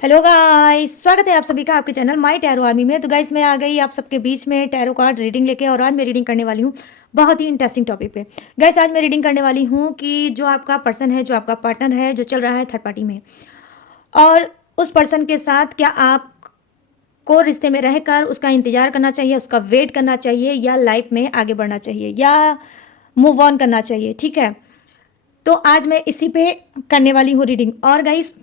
Hello guys, स्वागत है आप सभी का आपके चैनल माय टैरो आर्मी में। तो गाइस मैं आ गई आप सबके बीच में टैरो कार्ड रीडिंग लेके, और आज मैं रीडिंग करने वाली हूँ बहुत ही इंटरेस्टिंग टॉपिक पे। गाइस आज मैं रीडिंग करने वाली हूँ कि जो आपका पर्सन है, जो आपका पार्टनर है, जो चल रहा है थर्ड पार्टी में, और उस पर्सन के साथ क्या आप को रिश्ते में रहकर उसका इंतजार करना चाहिए, उसका वेट करना चाहिए, या लाइफ में आगे बढ़ना चाहिए, या मूव ऑन करना चाहिए। ठीक है, तो आज मैं इसी पे करने वाली हूँ रीडिंग। और गाइस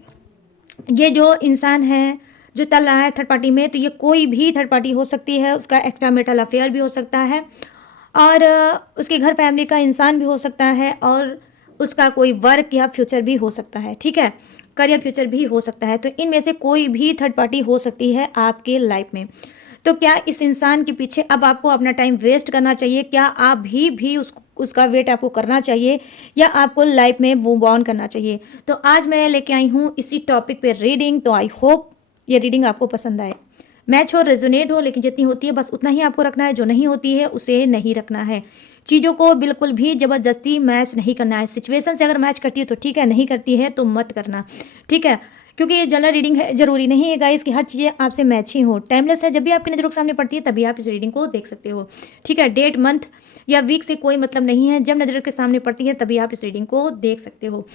ये जो इंसान है जो चल रहा है थर्ड पार्टी में, तो ये कोई भी थर्ड पार्टी हो सकती है, उसका एक्स्ट्रा मैरिटल अफेयर भी हो सकता है, और उसके घर फैमिली का इंसान भी हो सकता है, और उसका कोई वर्क या फ्यूचर भी हो सकता है। ठीक है, करियर फ्यूचर भी हो सकता है। तो इनमें से कोई भी थर्ड पार्टी हो सकती है आपके लाइफ में। तो क्या इस इंसान के पीछे अब आपको अपना टाइम वेस्ट करना चाहिए? क्या आप भी उसका वेट आपको करना चाहिए, या आपको लाइफ में मूव ऑन करना चाहिए? तो आज मैं लेके आई हूँ इसी टॉपिक पे रीडिंग। तो आई होप ये रीडिंग आपको पसंद आए, मैच हो, रेजोनेट हो, लेकिन जितनी होती है बस उतना ही आपको रखना है, जो नहीं होती है उसे नहीं रखना है। चीज़ों को बिल्कुल भी ज़बरदस्ती मैच नहीं करना है। सिचुएशन से अगर मैच करती है तो ठीक है, नहीं करती है तो मत करना। ठीक है, क्योंकि ये जनरल रीडिंग है, जरूरी नहीं है गाइस कि हर चीज़ें आपसे मैच ही हो। टाइमलेस है, जब भी आपकी नज़रों के सामने पड़ती है तभी आप इस रीडिंग को देख सकते हो। ठीक है, डेट, मंथ या वीक से कोई मतलब नहीं है, जब नज़र के सामने पड़ती है तभी आप इस रीडिंग को देख सकते हो।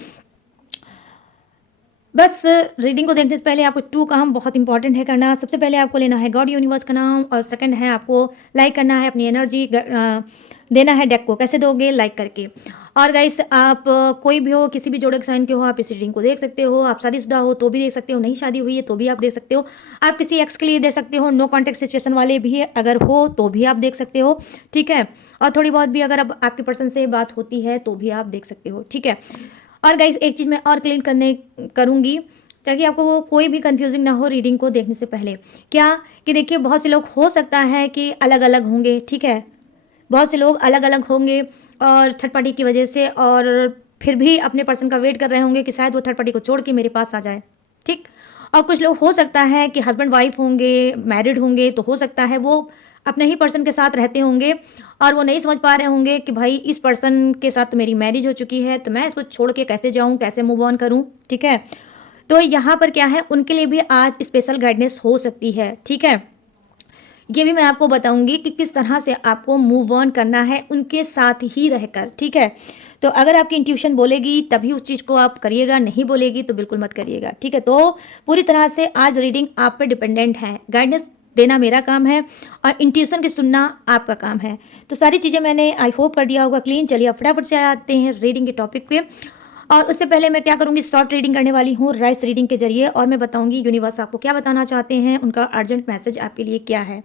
बस रीडिंग को देखने से पहले आपको टू काम बहुत इंपॉर्टेंट है करना। सबसे पहले आपको लेना है गॉड यूनिवर्स का नाम, और सेकंड है आपको लाइक करना है, अपनी एनर्जी देना है डेक को। कैसे दोगे? लाइक करके। और गाइस आप कोई भी हो, किसी भी जोड़े के साइन के हो, आप इस रीडिंग को देख सकते हो। आप शादीशुदा हो तो भी देख सकते हो, नहीं शादी हुई है तो भी आप देख सकते हो। आप किसी एक्स के लिए दे सकते हो, नो कॉन्टेक्ट सिचुएशन वाले भी अगर हो तो भी आप देख सकते हो। ठीक है, और थोड़ी बहुत भी अगर अब आपके पर्सन से बात होती है तो भी आप देख सकते हो। ठीक है, और गाइस एक चीज़ मैं और क्लीन करने करूँगी ताकि आपको वो कोई भी कंफ्यूजिंग ना हो रीडिंग को देखने से पहले। क्या कि देखिए, बहुत से लोग हो सकता है कि अलग अलग होंगे। ठीक है, बहुत से लोग अलग अलग होंगे और थर्ड पार्टी की वजह से, और फिर भी अपने पर्सन का वेट कर रहे होंगे कि शायद वो थर्ड पार्टी को छोड़ के मेरे पास आ जाए। ठीक, और कुछ लोग हो सकता है कि हस्बैंड वाइफ होंगे, मैरिड होंगे, तो हो सकता है वो अपने ही पर्सन के साथ रहते होंगे, और वो नहीं समझ पा रहे होंगे कि भाई इस पर्सन के साथ तो मेरी मैरिज हो चुकी है, तो मैं इसको छोड़ के कैसे जाऊं, कैसे मूव ऑन करूं। ठीक है, तो यहाँ पर क्या है, उनके लिए भी आज स्पेशल गाइडेंस हो सकती है। ठीक है, ये भी मैं आपको बताऊंगी कि किस तरह से आपको मूव ऑन करना है उनके साथ ही रहकर। ठीक है, तो अगर आपकी इंट्यूशन बोलेगी तभी उस चीज़ को आप करिएगा, नहीं बोलेगी तो बिल्कुल मत करिएगा। ठीक है, तो पूरी तरह से आज रीडिंग आप पे डिपेंडेंट है। गाइडेंस देना मेरा काम है और इंट्यूशन की सुनना आपका काम है। तो सारी चीज़ें मैंने आई होप कर दिया होगा क्लीन। चलिए अब फटाफट से आते हैं रीडिंग के टॉपिक पे। और उससे पहले मैं क्या करूंगी, शॉर्ट रीडिंग करने वाली हूँ राइस रीडिंग के जरिए, और मैं बताऊंगी यूनिवर्स आपको क्या बताना चाहते हैं, उनका अर्जेंट मैसेज आपके लिए क्या है।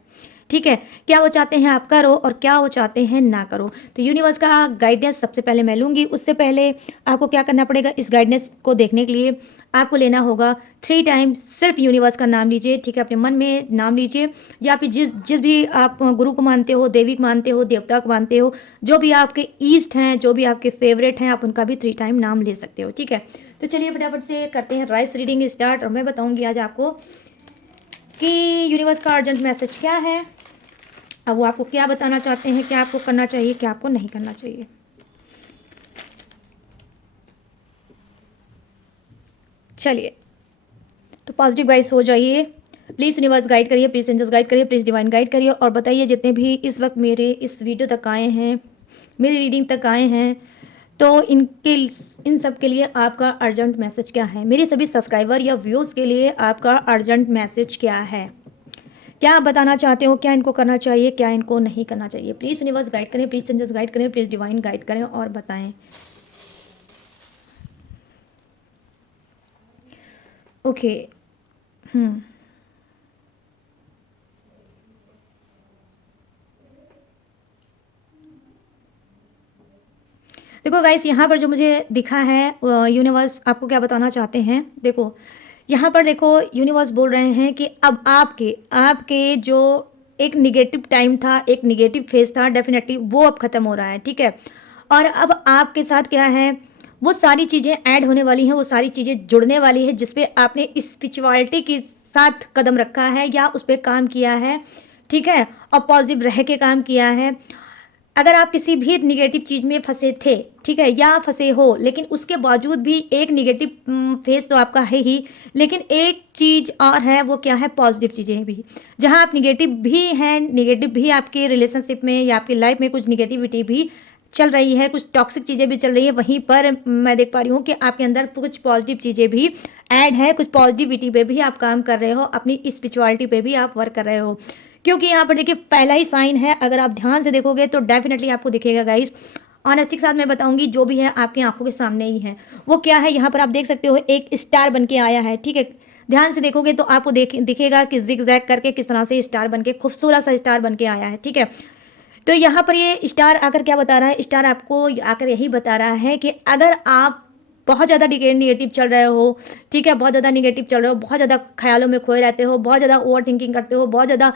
ठीक है, क्या वो चाहते हैं आप करो और क्या वो चाहते हैं ना करो। तो यूनिवर्स का गाइडेंस सबसे पहले मैं लूंगी। उससे पहले आपको क्या करना पड़ेगा, इस गाइडेंस को देखने के लिए आपको लेना होगा 3 टाइम सिर्फ यूनिवर्स का नाम लीजिए। ठीक है, अपने मन में नाम लीजिए, या फिर जिस जिस भी आप गुरु को मानते हो, देवी को मानते हो, देवता को मानते हो, जो भी आपके ईस्ट हैं, जो भी आपके फेवरेट हैं, आप उनका भी 3 टाइम नाम ले सकते हो। ठीक है, तो चलिए फटाफट से करते हैं राइस रीडिंग स्टार्ट, और मैं बताऊंगी आज आपको कि यूनिवर्स का अर्जेंट मैसेज क्या है, अब वो आपको क्या बताना चाहते हैं, क्या आपको करना चाहिए, क्या आपको नहीं करना चाहिए। चलिए, तो पॉजिटिव वाइज हो जाइए। प्लीज़ यूनिवर्स गाइड करिए, प्लीज़ एंजल्स गाइड करिए, प्लीज़ डिवाइन गाइड करिए, और बताइए जितने भी इस वक्त मेरे इस वीडियो तक आए हैं, मेरी रीडिंग तक आए हैं, तो इन सब के लिए आपका अर्जेंट मैसेज क्या है। मेरे सभी सब्सक्राइबर या व्यूज़ के लिए आपका अर्जेंट मैसेज क्या है, क्या आप बताना चाहते हो, क्या इनको करना चाहिए, क्या इनको नहीं करना चाहिए। प्लीज़ यूनिवर्स गाइड करें, प्लीज़ एंजल्स गाइड करें, प्लीज़ डिवाइन गाइड करें और बताएं। ओके, देखो गाइस, यहाँ पर जो मुझे दिखा है यूनिवर्स आपको क्या बताना चाहते हैं। देखो यहाँ पर देखो, यूनिवर्स बोल रहे हैं कि अब आपके आपके जो एक निगेटिव टाइम था, एक निगेटिव फेज था, डेफिनेटली वो अब खत्म हो रहा है। ठीक है, और अब आपके साथ क्या है, वो सारी चीज़ें ऐड होने वाली हैं, वो सारी चीज़ें जुड़ने वाली है जिसपे आपने स्पिरिचुअलिटी के साथ कदम रखा है या उस पर काम किया है। ठीक है, और पॉजिटिव रह के काम किया है। अगर आप किसी भी नेगेटिव चीज़ में फंसे थे, ठीक है, या फंसे हो, लेकिन उसके बावजूद भी एक नेगेटिव फेस तो आपका है ही, लेकिन एक चीज़ और है, वो क्या है, पॉजिटिव चीज़ें भी। जहाँ आप नेगेटिव भी हैं, नेगेटिव भी आपके रिलेशनशिप में या आपकी लाइफ में कुछ नेगेटिविटी भी चल रही है, कुछ टॉक्सिक चीज़ें भी चल रही है, वहीं पर मैं देख पा रही हूँ कि आपके अंदर कुछ पॉजिटिव चीज़ें भी ऐड है, कुछ पॉजिटिविटी पे भी आप काम कर रहे हो, अपनी स्पिरिचुअलिटी पे भी आप वर्क कर रहे हो। क्योंकि यहाँ पर देखिए पहला ही साइन है, अगर आप ध्यान से देखोगे तो डेफिनेटली आपको दिखेगा गाइस। ऑनेस्टी के साथ मैं बताऊंगी, जो भी है आपकी आंखों के सामने ही है। वो क्या है, यहाँ पर आप देख सकते हो एक स्टार बन के आया है, ठीक है। ध्यान से देखोगे तो आपको दिखेगा कि जिग जैग करके किस तरह से स्टार बन के, खूबसूरत सा स्टार बन के आया है, ठीक है। तो यहाँ पर ये स्टार आकर क्या बता रहा है, स्टार आपको आकर यही बता रहा है कि अगर आप बहुत ज़्यादा निगेटिव चल रहे हो, ठीक है, बहुत ज़्यादा निगेटिव चल रहे हो, बहुत ज़्यादा ख्यालों में खोए रहते हो, बहुत ज़्यादा ओवर थिंकिंग करते हो, बहुत ज़्यादा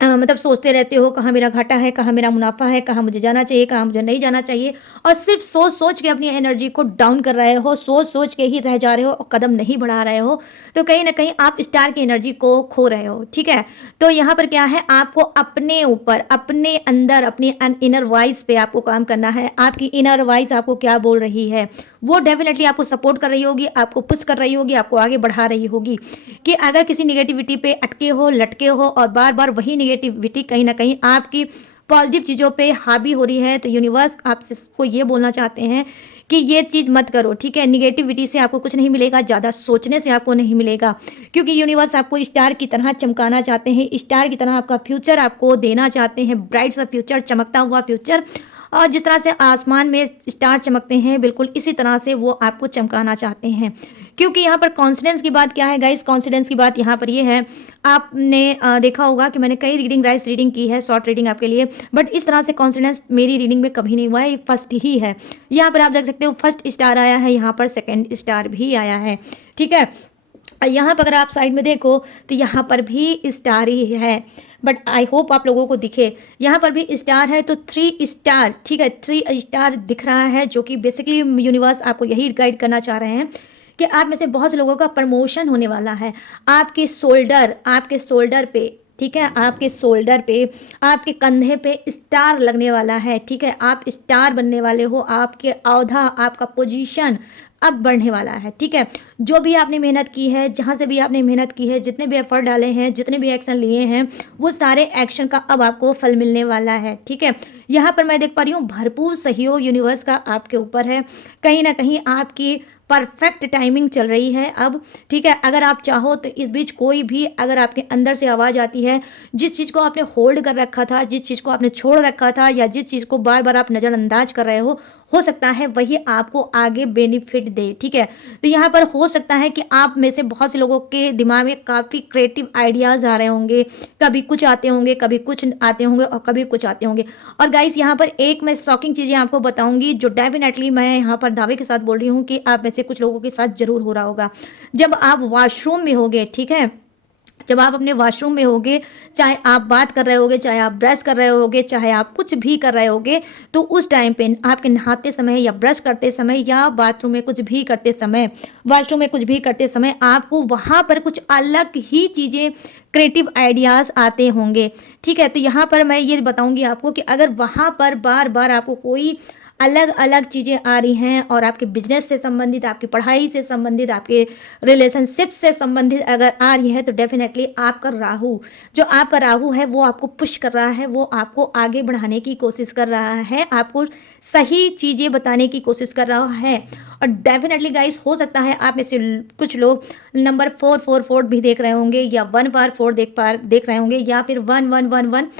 मतलब सोचते रहते हो कहाँ मेरा घाटा है, कहाँ मेरा मुनाफा है, कहाँ मुझे जाना चाहिए, कहाँ मुझे नहीं जाना चाहिए, और सिर्फ सोच सोच के अपनी एनर्जी को डाउन कर रहे हो, सोच सोच के ही रह जा रहे हो और कदम नहीं बढ़ा रहे हो, तो कहीं ना कहीं आप स्टार की एनर्जी को खो रहे हो, ठीक है। तो यहाँ पर क्या है, आपको अपने ऊपर, अपने अंदर, अपनी इनर वॉइस पे आपको काम करना है। आपकी इनर वॉइस आपको क्या बोल रही है, वो डेफिनेटली आपको सपोर्ट कर रही होगी, आपको पुश कर रही होगी, आपको आगे बढ़ा रही होगी। कि अगर किसी निगेटिविटी पे अटके हो, लटके हो और बार बार वही निगेटिविटी कहीं ना कहीं आपकी पॉजिटिव चीज़ों पे हावी हो रही है, तो यूनिवर्स आपसे को ये बोलना चाहते हैं कि ये चीज़ मत करो, ठीक है। निगेटिविटी से आपको कुछ नहीं मिलेगा, ज़्यादा सोचने से आपको नहीं मिलेगा, क्योंकि यूनिवर्स आपको स्टार की तरह चमकाना चाहते हैं, स्टार की तरह आपका फ्यूचर आपको देना चाहते हैं, ब्राइट सा फ्यूचर, चमकता हुआ फ्यूचर। और जिस तरह से आसमान में स्टार चमकते हैं, बिल्कुल इसी तरह से वो आपको चमकाना चाहते हैं। क्योंकि यहाँ पर कॉन्फिडेंस की बात क्या है गाइस, कॉन्फिडेंस की बात यहाँ पर ये है, आपने देखा होगा कि मैंने कई रीडिंग राइस रीडिंग की है, शॉर्ट रीडिंग आपके लिए, बट इस तरह से कॉन्फिडेंस मेरी रीडिंग में कभी नहीं हुआ है, फर्स्ट ही है। यहाँ पर आप देख सकते हो फर्स्ट स्टार आया है, यहाँ पर सेकेंड स्टार भी आया है, ठीक है। यहाँ पर अगर आप साइड में देखो तो यहाँ पर भी स्टार ही है, बट आई होप आप लोगों को दिखे। यहाँ पर भी स्टार है, तो 3 स्टार, ठीक है, 3 स्टार दिख रहा है, जो कि बेसिकली यूनिवर्स आपको यही गाइड करना चाह रहे हैं कि आप में से बहुत से लोगों का प्रमोशन होने वाला है। आपके शोल्डर पे, ठीक है, आपके शोल्डर पे, आपके कंधे पे स्टार लगने वाला है, ठीक है। आप स्टार बनने वाले हो, आपके औहदा, आपका पोजीशन अब बढ़ने वाला है, ठीक है। जो भी आपने मेहनत की है, जहाँ से भी आपने मेहनत की है, जितने भी एफर्ट डाले हैं, जितने भी एक्शन लिए हैं, वो सारे एक्शन का अब आपको फल मिलने वाला है, ठीक है। यहाँ पर मैं देख पा रही हूँ भरपूर सहयोग यूनिवर्स का आपके ऊपर है, कहीं ना कहीं आपकी परफेक्ट टाइमिंग चल रही है अब, ठीक है। अगर आप चाहो तो इस बीच कोई भी अगर आपके अंदर से आवाज़ आती है, जिस चीज़ को आपने होल्ड कर रखा था, जिस चीज़ को आपने छोड़ रखा था, या जिस चीज़ को बार बार आप नज़रअंदाज कर रहे हो सकता है वही आपको आगे बेनिफिट दे, ठीक है। तो यहाँ पर हो सकता है कि आप में से बहुत से लोगों के दिमाग में काफ़ी क्रिएटिव आइडियाज़ आ रहे होंगे, कभी कुछ आते होंगे, कभी कुछ आते होंगे और कभी कुछ आते होंगे। और गाइस यहाँ पर एक मैं शॉकिंग चीज़ें आपको बताऊंगी, जो डेफिनेटली मैं यहाँ पर दावे के साथ बोल रही हूँ कि आप में से कुछ लोगों के साथ जरूर हो रहा होगा। जब आप वॉशरूम में होगे, ठीक है, जब आप अपने वॉशरूम में होगे, चाहे आप बात कर रहे होगे, चाहे आप ब्रश कर रहे होगे, चाहे आप कुछ भी कर रहे होगे, तो उस टाइम पे आपके नहाते समय या ब्रश करते समय या बाथरूम में कुछ भी करते समय, वॉशरूम में कुछ भी करते समय, आपको वहाँ पर कुछ अलग ही चीज़ें, क्रिएटिव आइडियाज़ आते होंगे, ठीक है। तो यहाँ पर मैं ये बताऊँगी आपको कि अगर वहाँ पर बार बार आपको कोई अलग अलग चीज़ें आ रही हैं और आपके बिजनेस से संबंधित, आपकी पढ़ाई से संबंधित, आपके रिलेशनशिप से संबंधित अगर आ रही है, तो डेफिनेटली आपका राहु, जो आपका राहु है, वो आपको पुश कर रहा है, वो आपको आगे बढ़ाने की कोशिश कर रहा है, आपको सही चीज़ें बताने की कोशिश कर रहा है। और डेफिनेटली गाइस हो सकता है आप में से कुछ लोग नंबर 444 भी देख रहे होंगे, या 1/4 देख रहे होंगे, या फिर 1111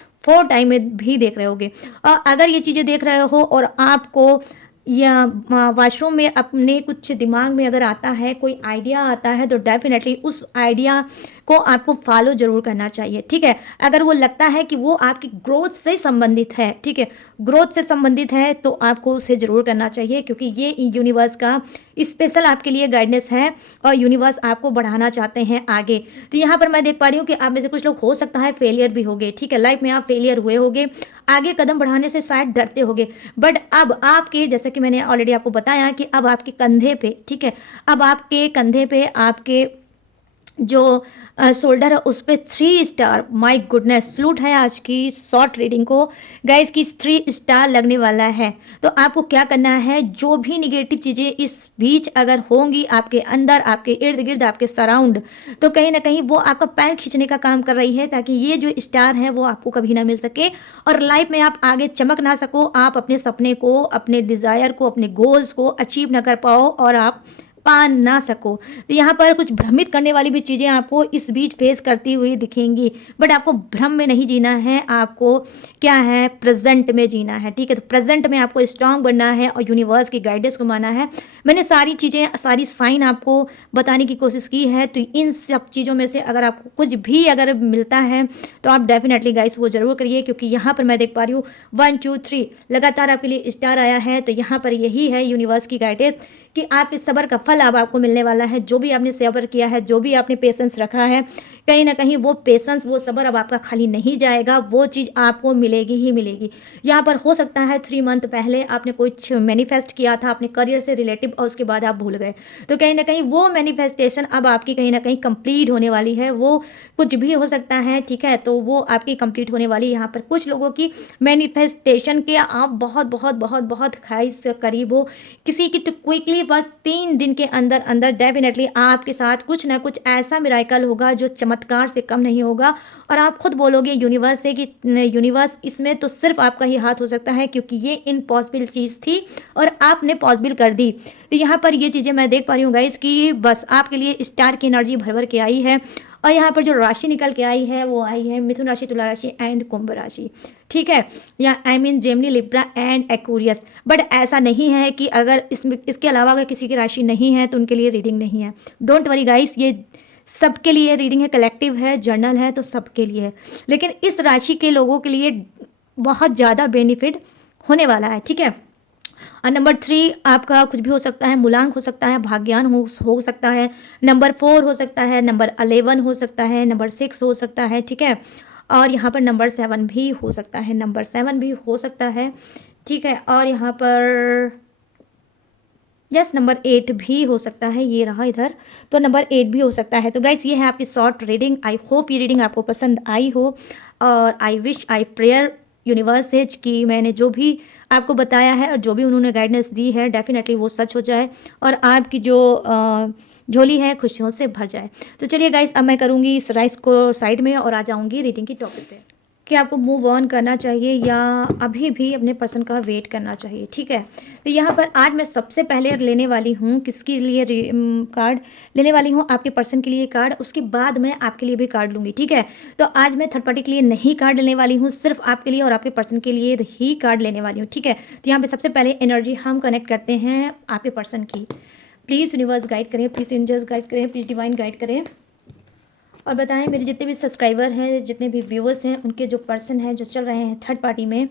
टाइम में भी देख रहे होगे। अगर ये चीज़ें देख रहे हो और आपको या वॉशरूम में अपने कुछ दिमाग में अगर आता है, कोई आइडिया आता है, तो डेफिनेटली उस आइडिया को आपको फॉलो जरूर करना चाहिए, ठीक है। अगर वो लगता है कि वो आपकी ग्रोथ से संबंधित है, ठीक है, ग्रोथ से संबंधित है, तो आपको उसे जरूर करना चाहिए, क्योंकि ये यूनिवर्स का स्पेशल आपके लिए गाइडेंस है और यूनिवर्स आपको बढ़ाना चाहते हैं आगे। तो यहाँ पर मैं देख पा रही हूँ कि आप में से कुछ लोग हो सकता है फेलियर भी होगे, ठीक है, लाइफ में आप फेलियर हुए होगे, आगे कदम बढ़ाने से शायद डरते होगे, बट अब आपके, जैसे कि मैंने ऑलरेडी आपको बताया कि अब आपके कंधे पे, ठीक है, अब आपके कंधे पे आपके जो शोल्डर है उस पे 3 स्टार। माय गुडनेस, सलूट है आज की शॉर्ट रीडिंग को गाइस की 3 स्टार लगने वाला है। तो आपको क्या करना है, जो भी निगेटिव चीज़ें इस बीच अगर होंगी आपके अंदर, आपके इर्द गिर्द, आपके सराउंड, तो कहीं ना कहीं वो आपका पैर खींचने का काम कर रही है, ताकि ये जो स्टार है वो आपको कभी ना मिल सके और लाइफ में आप आगे चमक ना सको, आप अपने सपने को, अपने डिज़ायर को, अपने गोल्स को अचीव ना कर पाओ और आप पा ना सको। तो यहाँ पर कुछ भ्रमित करने वाली भी चीज़ें आपको इस बीच फेस करती हुई दिखेंगी, बट आपको भ्रम में नहीं जीना है, आपको क्या है, प्रेजेंट में जीना है। ठीक है, तो प्रेजेंट में आपको स्ट्रांग बनना है और यूनिवर्स की गाइडेंस को मानना है। मैंने सारी चीज़ें, सारी साइन आपको बताने की कोशिश की है, तो इन सब चीज़ों में से अगर आपको कुछ भी अगर मिलता है तो आप डेफिनेटली गाइस वो जरूर करिए, क्योंकि यहाँ पर मैं देख पा रही हूँ 1 2 3 लगातार आपके लिए स्टार आया है। तो यहाँ पर यही है यूनिवर्स की गाइडेंस कि आपके सब्र का फल अब आपको मिलने वाला है। जो भी आपने सब्र किया है, जो भी आपने पेशेंस रखा है, कहीं ना कहीं वो पेशेंस, वो सब्र अब आपका खाली नहीं जाएगा, वो चीज़ आपको मिलेगी ही मिलेगी। यहाँ पर हो सकता है 3 मंथ पहले आपने कुछ मैनिफेस्ट किया था अपने करियर से रिलेटिव और उसके बाद आप भूल गए, तो कहीं ना कहीं वो मैनिफेस्टेशन अब आपकी कहीं ना कहीं कंप्लीट होने वाली है। वो कुछ भी हो सकता है, ठीक है, तो वो आपकी कंप्लीट होने वाली है। यहाँ पर कुछ लोगों की मैनिफेस्टेशन के आप बहुत बहुत बहुत बहुत ख्वाहिश से करीब हो, किसी की तो क्विकली बस 3 दिन के अंदर अंदर डेफिनेटली आपके साथ कुछ ना कुछ ऐसा मिराकल होगा जो चमत्कार से कम नहीं होगा, और आप खुद बोलोगे यूनिवर्स से कि यूनिवर्स इसमें तो सिर्फ आपका ही हाथ हो सकता है, क्योंकि ये इम्पॉसिबल चीज़ थी और आपने पॉसिबल कर दी। तो यहाँ पर ये चीज़ें मैं देख पा रही हूँ गाइस कि बस आपके लिए स्टार की एनर्जी भर भर के आई है। और यहाँ पर जो राशि निकल के आई है वो आई है मिथुन राशि, तुला राशि एंड कुंभ राशि। ठीक है, या I mean Gemini, Libra and Aquarius. But ऐसा नहीं है कि अगर इसमें इसके अलावा अगर किसी की राशि नहीं है तो उनके लिए रीडिंग नहीं है। डोंट वरी गाइस, ये सबके लिए रीडिंग है, कलेक्टिव है, जर्नल है, तो सबके लिए है। लेकिन इस राशि के लोगों के लिए बहुत ज़्यादा बेनिफिट होने वाला है। ठीक है, और नंबर 3 आपका कुछ भी हो सकता है, मूलांक हो सकता है, भाग्यान हो सकता है, नंबर 4 हो सकता है, नंबर 11 हो सकता है, नंबर 6 हो सकता है। ठीक है, और यहाँ पर नंबर 7 भी हो सकता है, नंबर 7 भी हो सकता है। ठीक है, और यहाँ पर यस नंबर 8 भी हो सकता है, ये रहा इधर, तो नंबर 8 भी हो सकता है। तो गाइस ये है आपकी शॉर्ट रीडिंग। आई होप ये रीडिंग आपको पसंद आई हो, और I wish, I prayer universe से कि मैंने जो भी आपको बताया है और जो भी उन्होंने गाइडेंस दी है डेफिनेटली वो सच हो जाए और आपकी जो झोली है खुशियों से भर जाए। तो चलिए गाइस, अब मैं करूँगी इस राइस को साइड में और आ जाऊँगी रीडिंग की टॉपिक पे कि आपको मूव ऑन करना चाहिए या अभी भी अपने पर्सन का वेट करना चाहिए। ठीक है, तो यहाँ पर आज मैं सबसे पहले लेने वाली हूँ किसके लिए कार्ड लेने वाली हूँ, आपके पर्सन के लिए कार्ड, उसके बाद मैं आपके लिए भी कार्ड लूँगी। ठीक है, तो आज मैं थर्ड पार्टी के लिए नहीं कार्ड लेने वाली हूँ, सिर्फ आपके लिए और आपके पर्सन के लिए ही कार्ड लेने वाली हूँ। ठीक है, तो यहाँ पर सबसे पहले एनर्जी हम कनेक्ट करते हैं आपके पर्सन की। प्लीज़ यूनिवर्स गाइड करें, प्लीज़ एंजल्स गाइड करें, प्लीज़ डिवाइन गाइड करें, और बताएं मेरे जितने भी सब्सक्राइबर हैं, जितने भी व्यूअर्स हैं, उनके जो पर्सन हैं जो चल रहे हैं थर्ड पार्टी में।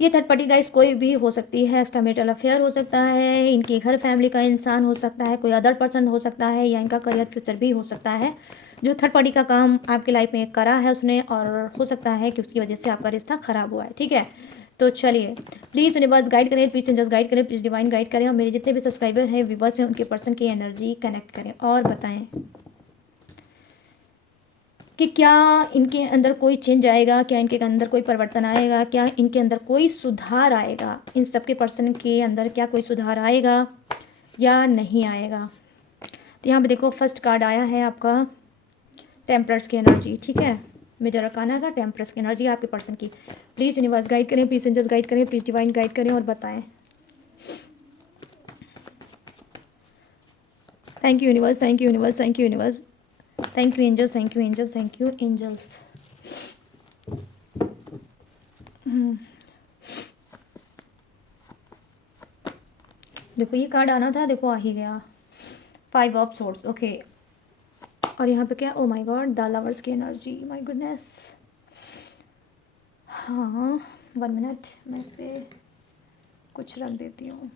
ये थर्ड पार्टी गाइस कोई भी हो सकती है, एक्स्ट्रामैरिटल अफेयर हो सकता है, इनकी घर फैमिली का इंसान हो सकता है, कोई अदर पर्सन हो सकता है, या इनका करियर फ्यूचर भी हो सकता है। जो थर्ड पार्टी का काम आपकी लाइफ में करा है उसने, और हो सकता है कि उसकी वजह से आपका रिश्ता खराब हुआ है। ठीक है, तो चलिए प्लीज़ यूनिवर्स गाइड करें, प्लीज़ एंजल्स गाइड करें, प्लीज़ डिवाइन गाइड करें, और मेरे जितने भी सब्सक्राइबर हैं, व्यूअर्स हैं, उनके पर्सन की एनर्जी कनेक्ट करें और बताएं कि क्या इनके अंदर कोई चेंज आएगा, क्या इनके अंदर कोई परिवर्तन आएगा, क्या इनके अंदर कोई सुधार आएगा, इन सबके पर्सन के अंदर क्या कोई सुधार आएगा या नहीं आएगा। तो यहाँ पे देखो फर्स्ट कार्ड आया है आपका टेम्परर्स की एनर्जी। ठीक है, मेजर अरकाना का टेम्परर्स की एनर्जी आपके पर्सन की। प्लीज़ यूनिवर्स गाइड करें, प्लीज़ एंजल्स गाइड करें, प्लीज़ डिवाइन गाइड करें और बताएं। Thank you universe, thank you universe, thank you universe, thank you angels, thank you angels, thank you angels. देखो ये कार्ड आना था, देखो आ ही गया, 5 ऑफ सोर्ड्स। ओके, और यहाँ पे क्या, ओ माय गॉड, द लवर्स की एनर्जी, माय गुडनेस। हाँ 1 मिनट, मैं इस पर कुछ रख देती हूँ।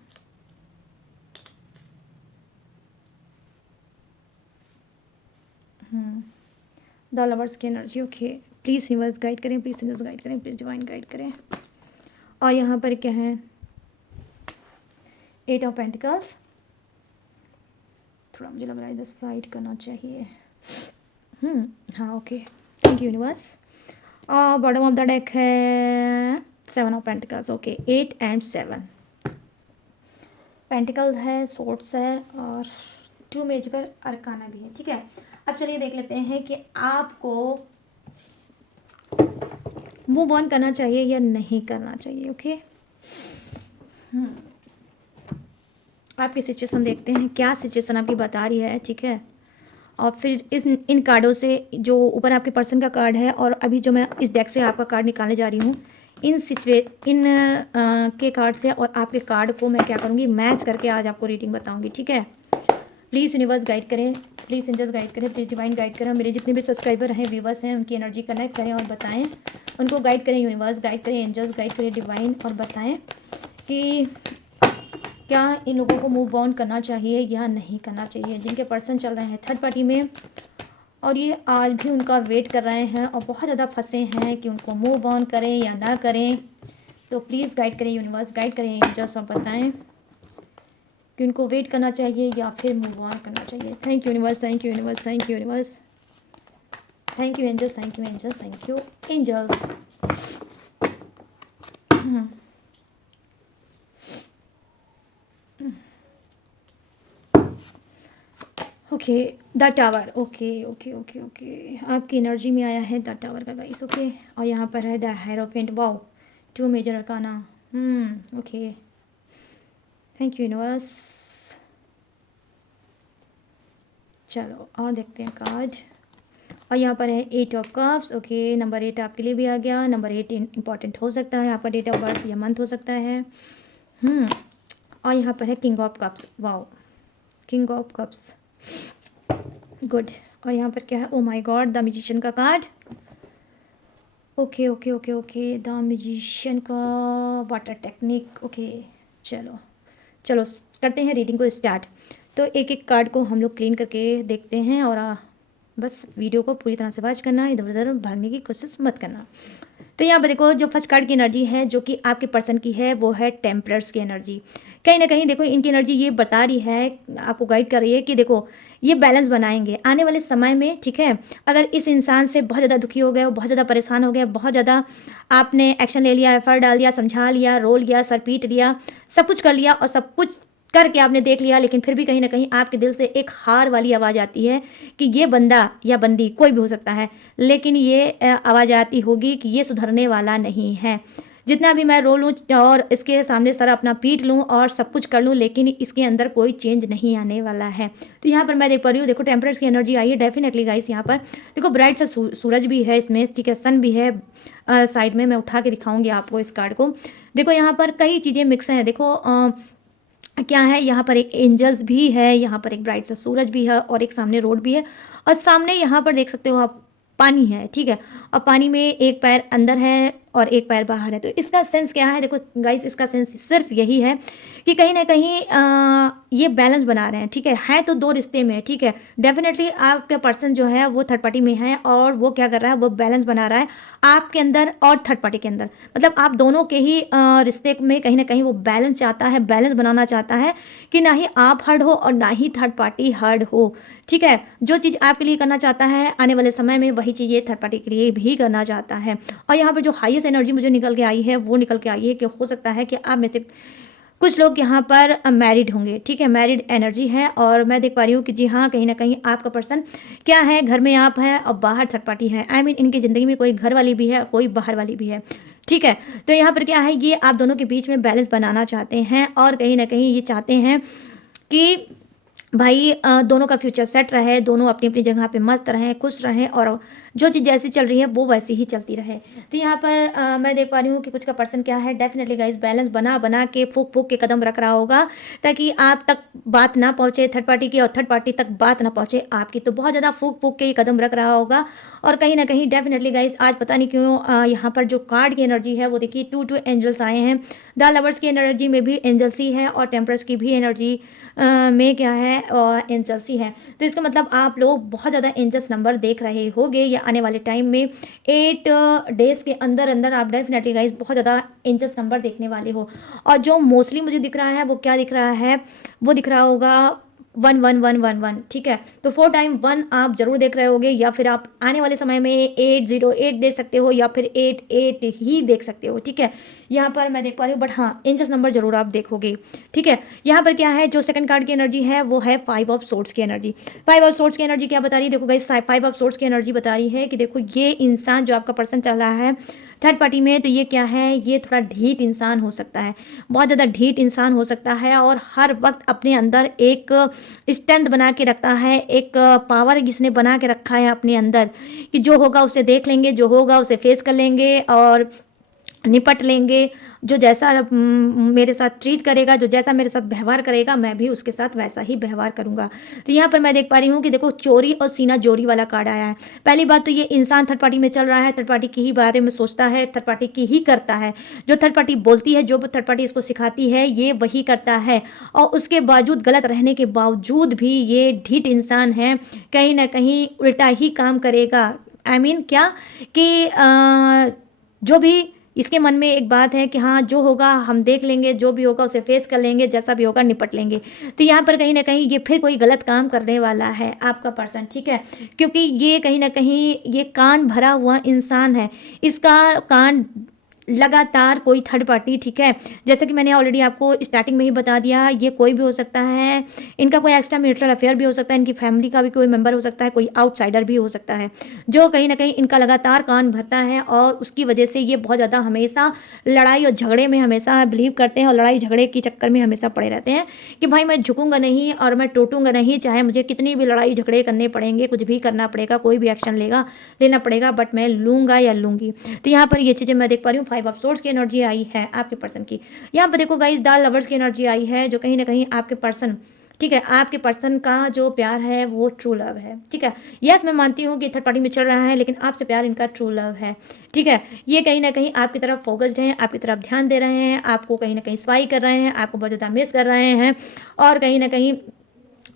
द लवर्स की energy. Okay, please universe guide करें, प्लीज़ यूनिवर्स गाइड करें, प्लीज़ डिवाइन गाइड करें। और यहाँ पर क्या है, 8 ऑफ पेंटिकल्स, थोड़ा मुझे लग रहा है इधर साइड करना चाहिए। हाँ okay, thank you universe. Bottom of the deck है 7 of pentacles, okay 8 and 7 pentacles है, सोर्ट्स है और 2 मेजर अरकाना भी है। ठीक है, अब चलिए देख लेते हैं कि आपको मूव ऑन करना चाहिए या नहीं करना चाहिए। ओके, आपकी सिचुएशन देखते हैं, क्या सिचुएशन आपकी बता रही है। ठीक है, और फिर इन कार्डों से, जो ऊपर आपके पर्सन का कार्ड है और अभी जो मैं इस डेक से आपका कार्ड निकालने जा रही हूँ, इन के कार्ड से और आपके कार्ड को मैं क्या करूँगी, मैच करके आज आपको रीडिंग बताऊँगी। ठीक है, प्लीज़ यूनिवर्स गाइड करें, प्लीज़ एंजल्स गाइड करें, प्लीज़ डिवाइन गाइड करें। मेरे जितने भी सब्सक्राइबर हैं, व्यूवर्स हैं, उनकी एनर्जी कनेक्ट करें और बताएं, उनको गाइड करें, यूनिवर्स गाइड करें, एंजल्स गाइड करें, डिवाइन, और बताएं कि क्या इन लोगों को मूव ऑन करना चाहिए या नहीं करना चाहिए। जिनके पर्सन चल रहे हैं थर्ड पार्टी में और ये आज भी उनका वेट कर रहे हैं और बहुत ज़्यादा फंसे हैं कि उनको मूव ऑन करें या ना करें, तो प्लीज़ गाइड करें, यूनिवर्स गाइड करें, एंजल्स, और बताएं कि उनको वेट करना चाहिए या फिर मूव ऑन करना चाहिए। Thank you universe, thank you universe, thank you universe, thank you angels, thank you angels, thank you angels. Okay, the tower, okay okay okay okay, आपकी एनर्जी में आया है द टावर का गाइस। ओके, और यहाँ पर है the hierophant, wow 2 major arcana. Okay, thank you universe. चलो और देखते हैं कार्ड, और यहाँ पर है 8 ऑफ कप्स। ओके, नंबर 8 आपके लिए भी आ गया। नंबर 8 इंपॉर्टेंट हो सकता है, आपका डेट ऑफ बर्थ या मंथ हो सकता है। और यहाँ पर है king of cups, wow king of cups, good. और यहाँ पर क्या है, oh my god, the musician का कार्ड। Okay okay okay okay, the musician का वाटर टेक्निक। ओके, चलो चलो करते हैं रीडिंग को स्टार्ट। तो एक एक कार्ड को हम लोग क्लीन करके देखते हैं, और बस वीडियो को पूरी तरह से वॉच करना, इधर उधर भागने की कोशिश मत करना। तो यहाँ पर देखो, जो फर्स्ट कार्ड की एनर्जी है जो कि आपके पर्सन की है, वो है टेम्पलर्स की एनर्जी। कहीं ना कहीं देखो, इनकी एनर्जी ये बता रही है, आपको गाइड कर रही है कि देखो ये बैलेंस बनाएंगे आने वाले समय में। ठीक है, अगर इस इंसान से बहुत ज़्यादा दुखी हो गए, बहुत ज़्यादा परेशान हो गया, बहुत ज़्यादा आपने एक्शन ले लिया, एफर्ट डाल दिया, समझा लिया, रोल लिया, सर पीट लिया, सब कुछ कर लिया और सब कुछ करके आपने देख लिया, लेकिन फिर भी कहीं ना कहीं आपके दिल से एक हार वाली आवाज़ आती है कि ये बंदा या बंदी कोई भी हो सकता है, लेकिन ये आवाज़ आती होगी कि ये सुधरने वाला नहीं है। जितना भी मैं रो लूँ और इसके सामने सर अपना पीट लूँ और सब कुछ कर लूँ, लेकिन इसके अंदर कोई चेंज नहीं आने वाला है। तो यहाँ पर मैं देख पा रही हूँ, देखो टेम्परेचर की एनर्जी आई है डेफिनेटली गाइस। यहाँ पर देखो ब्राइट सा सूरज भी है इसमें, ठीक है, सन भी है साइड में, मैं उठा के दिखाऊंगी आपको इस कार्ड को। देखो यहाँ पर कई चीज़ें मिक्स हैं। देखो क्या है, यहाँ पर एक एंजल्स भी है, यहाँ पर एक ब्राइट सा सूरज भी है और एक सामने रोड भी है, और सामने यहाँ पर देख सकते हो आप पानी है। ठीक है, और पानी में एक पैर अंदर है और एक पैर बाहर है। तो इसका सेंस क्या है, देखो गाइस, इसका सेंस सिर्फ यही है कि कहीं ना कहीं ये बैलेंस बना रहे हैं। ठीक है तो 2 रिश्ते में। ठीक है, डेफिनेटली आपका पर्सन जो है वो थर्ड पार्टी में है और वो क्या कर रहा है, वो बैलेंस बना रहा है आपके अंदर और थर्ड पार्टी के अंदर। मतलब आप दोनों के ही रिश्ते में कहीं ना कहीं वो बैलेंस चाहता है, बैलेंस बनाना चाहता है कि ना ही आप हर्ड हो और ना ही थर्ड पार्टी हर्ड हो। ठीक है, जो चीज़ आपके लिए करना चाहता है आने वाले समय में, वही चीज़ ये थर्ड पार्टी के लिए भी करना चाहता है। और यहाँ पर जो हाईएस्ट एनर्जी मुझे निकल के आई है, वो निकल के आई है कि हो सकता है कि आप में से कुछ लोग यहाँ पर मैरिड होंगे। ठीक है, मैरिड एनर्जी है, और मैं देख पा रही हूँ कि जी हाँ, कहीं ना कहीं आपका पर्सन क्या है, घर में आप हैं और बाहर थर्ड पार्टी है। आई मीन इनकी ज़िंदगी में कोई घर वाली भी है, कोई बाहर वाली भी है। ठीक है, तो यहाँ पर क्या है, ये आप दोनों के बीच में बैलेंस बनाना चाहते हैं और कहीं ना कहीं ये चाहते हैं कि भाई दोनों का फ्यूचर सेट रहे, दोनों अपनी अपनी जगह पे मस्त रहें, खुश रहें, और जो चीज़ जैसी चल रही है वो वैसी ही चलती रहे। तो यहाँ पर मैं देख पा रही हूँ कि कुछ का पर्सन क्या है, डेफिनेटली गाइस बैलेंस बना बना के फूक फूक के कदम रख रहा होगा ताकि आप तक बात ना पहुँचे थर्ड पार्टी की और थर्ड पार्टी तक बात ना पहुँचे आपकी। तो बहुत ज़्यादा फूक फूक के ही कदम रख रहा होगा। और कहीं ना कहीं डेफिनेटली गाइस आज पता नहीं क्यों यहाँ पर जो कार्ड की एनर्जी है वो देखिए 2 एंजल्स आए हैं। द लवर्स की एनर्जी में भी एंजल्स ही है और टेम्परर्स की भी एनर्जी में क्या है, एंजल्स ही है। तो इसका मतलब आप लोग बहुत ज़्यादा एंजल्स नंबर देख रहे होंगे या आने वाले टाइम में 8 डेज के अंदर अंदर आप डेफिनेटली गाइस बहुत ज़्यादा एंजल्स नंबर देखने वाले हो। और जो मोस्टली मुझे दिख रहा है वो क्या दिख रहा है, वो दिख रहा होगा 111111, ठीक है। तो 4 टाइम 1 आप जरूर देख रहे होगे, या फिर आप आने वाले समय में 808 देख सकते हो, या फिर 88 ही देख सकते हो, ठीक है। यहाँ पर मैं देख पा रही हूँ, बट हाँ एंजल्स नंबर जरूर आप देखोगे, ठीक है। यहाँ पर क्या है, जो सेकंड कार्ड की एनर्जी है वो है 5 ऑफ सोर्ड्स की एनर्जी। 5 ऑफ सोर्ड्स की एनर्जी क्या बता रही है, देखो गाइस 5 ऑफ सोर्ड्स की एनर्जी बता रही है कि देखो ये इंसान जो आपका पर्सन चल रहा है थर्ड पार्टी में, तो ये क्या है, ये थोड़ा ढीठ इंसान हो सकता है, बहुत ज़्यादा ढीठ इंसान हो सकता है, और हर वक्त अपने अंदर एक स्ट्रेंथ बना के रखता है, एक पावर जिसने बना के रखा है अपने अंदर, कि जो होगा उसे देख लेंगे, जो होगा उसे फेस कर लेंगे और निपट लेंगे। जो जैसा मेरे साथ ट्रीट करेगा, जो जैसा मेरे साथ व्यवहार करेगा, मैं भी उसके साथ वैसा ही व्यवहार करूंगा। तो यहाँ पर मैं देख पा रही हूँ कि देखो चोरी और सीना जोरी वाला कार्ड आया है। पहली बात तो ये इंसान थर्ड पार्टी में चल रहा है, थर्ड पार्टी की ही बारे में सोचता है, थर्ड पार्टी की ही करता है, जो थर्ड पार्टी बोलती है, जो थर्ड पार्टी इसको सिखाती है, ये वही करता है। और उसके बावजूद, गलत रहने के बावजूद भी ये ढीठ इंसान है, कहीं ना कहीं उल्टा ही काम करेगा। आई मीन क्या कि जो भी इसके मन में एक बात है कि हाँ जो होगा हम देख लेंगे, जो भी होगा उसे फेस कर लेंगे, जैसा भी होगा निपट लेंगे। तो यहाँ पर कहीं ना कहीं ये फिर कोई गलत काम करने वाला है आपका पर्सन, ठीक है, क्योंकि ये कहीं ना कहीं ये कान भरा हुआ इंसान है, इसका कान लगातार कोई थर्ड पार्टी, ठीक है, जैसे कि मैंने ऑलरेडी आपको स्टार्टिंग में ही बता दिया, ये कोई भी हो सकता है, इनका कोई एक्स्ट्रा मैरिटल अफेयर भी हो सकता है, इनकी फैमिली का भी कोई मेंबर हो सकता है, कोई आउटसाइडर भी हो सकता है, जो कहीं ना कहीं इनका लगातार कान भरता है, और उसकी वजह से ये बहुत ज़्यादा हमेशा लड़ाई और झगड़े में हमेशा बिलीव करते हैं, और लड़ाई झगड़े के चक्कर में हमेशा पड़े रहते हैं कि भाई मैं झुकूंगा नहीं और मैं टूटूंगा नहीं, चाहे मुझे कितनी भी लड़ाई झगड़े करने पड़ेंगे, कुछ भी करना पड़ेगा, कोई भी एक्शन लेना पड़ेगा, बट मैं लूंगा या लूंगी। तो यहाँ पर ये चीज़ें मैं देख पा रही हूँ। 5 ऑफ सोर्ड्स की एनर्जी आई है आपके पर्सन की। यहाँ पर देखो गाइस, द लवर्स की एनर्जी आई है, जो कहीं ना कहीं आपके पर्सन, ठीक है, आपके पर्सन का जो प्यार है वो ट्रू लव है, ठीक है। यस मैं मानती हूँ कि थर्ड पार्टी में चल रहा है, लेकिन आपसे प्यार इनका ट्रू लव है, ठीक है। ये कहीं ना कहीं आपकी तरफ फोकस्ड हैं, आपकी तरफ ध्यान दे रहे हैं, आपको कहीं ना कहीं स्वाई कर रहे हैं, आपको बहुत ज़्यादा मिस कर रहे हैं, और कहीं ना कहीं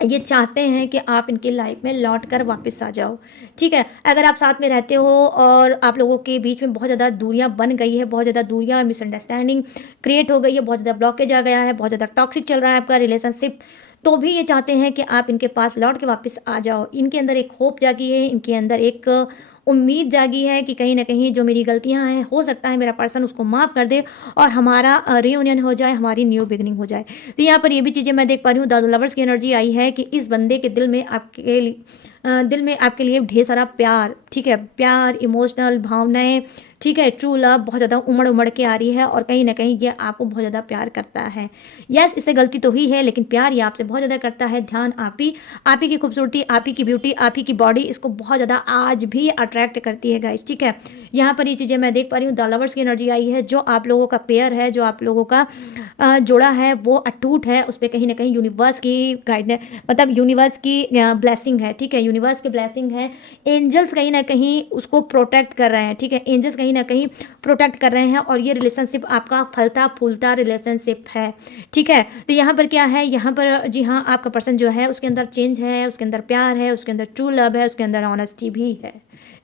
ये चाहते हैं कि आप इनकी लाइफ में लौट कर वापस आ जाओ, ठीक है। अगर आप साथ में रहते हो और आप लोगों के बीच में बहुत ज़्यादा दूरियां बन गई है, बहुत ज़्यादा दूरियां, मिसअंडरस्टैंडिंग क्रिएट हो गई है, बहुत ज़्यादा ब्लॉकेज आ गया है, बहुत ज़्यादा टॉक्सिक चल रहा है आपका रिलेशनशिप, तो भी ये चाहते हैं कि आप इनके पास लौट के वापस आ जाओ। इनके अंदर एक होप जागी है, इनके अंदर एक उम्मीद जागी है कि कहीं ना कहीं जो मेरी गलतियां हैं, हो सकता है मेरा पर्सन उसको माफ़ कर दे और हमारा रियूनियन हो जाए, हमारी न्यू बिगनिंग हो जाए। तो यहाँ पर ये भी चीज़ें मैं देख पा रही हूँ। द लवर्स की एनर्जी आई है कि इस बंदे के दिल में आपके लिए ढेर सारा प्यार, ठीक है, प्यार, इमोशनल भावनाएं, ठीक है, ट्रू लव बहुत ज़्यादा उमड़ उमड़ के आ रही है, और कहीं ना कहीं ये आपको बहुत ज़्यादा प्यार करता है। यस इससे गलती तो ही है, लेकिन प्यार ये आपसे बहुत ज़्यादा करता है। ध्यान आप ही की खूबसूरती, आप ही की ब्यूटी, आप ही की बॉडी इसको बहुत ज़्यादा आज भी अट्रैक्ट करती है गाइस, ठीक है। यहाँ पर ये चीज़ें मैं देख पा रही हूँ। द लवर्स की एनर्जी आई है, जो आप लोगों का पेयर है, जो आप लोगों का जोड़ा है वो अटूट है, उस पर कहीं ना कहीं यूनिवर्स की गाइडेंस, मतलब यूनिवर्स की ब्लेसिंग है, ठीक है, यूनिवर्स की ब्लेसिंग है। एंजल्स कहीं ना कहीं उसको प्रोटेक्ट कर रहे हैं, ठीक है, एंजल्स कहीं ना कहीं प्रोटेक्ट कर रहे हैं, और ये रिलेशनशिप आपका फलता फूलता रिलेशनशिप है, ठीक है। तो यहाँ पर क्या है, यहाँ पर जी हाँ आपका पर्सन जो है उसके अंदर चेंज है, उसके अंदर प्यार है, उसके अंदर ट्रू लव है, उसके अंदर ऑनेस्टी भी है,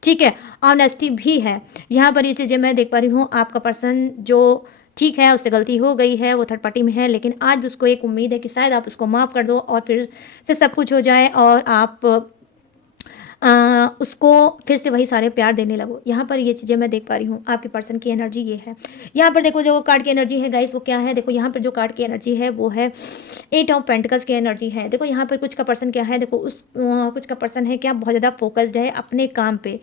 ठीक है, ऑनेस्टी भी है। यहाँ पर ये चीज़ें मैं देख पा रही हूँ। आपका पर्सन जो, ठीक है, उससे गलती हो गई है, वो थर्ड पार्टी में है, लेकिन आज भी उसको एक उम्मीद है कि शायद आप उसको माफ़ कर दो और फिर से सब कुछ हो जाए, और आप उसको फिर से वही सारे प्यार देने लगो। यहाँ पर ये चीज़ें मैं देख पा रही हूँ। आपके पर्सन की एनर्जी ये है। यहाँ पर देखो जो कार्ड की एनर्जी है गाइस, वो क्या है, देखो यहाँ पर जो कार्ड की एनर्जी है वो है 8 ऑफ पेंटिकल्स की एनर्जी है। देखो यहाँ पर कुछ का पर्सन क्या है, देखो कुछ का पर्सन है क्या, बहुत ज़्यादा फोकस्ड है अपने काम पे,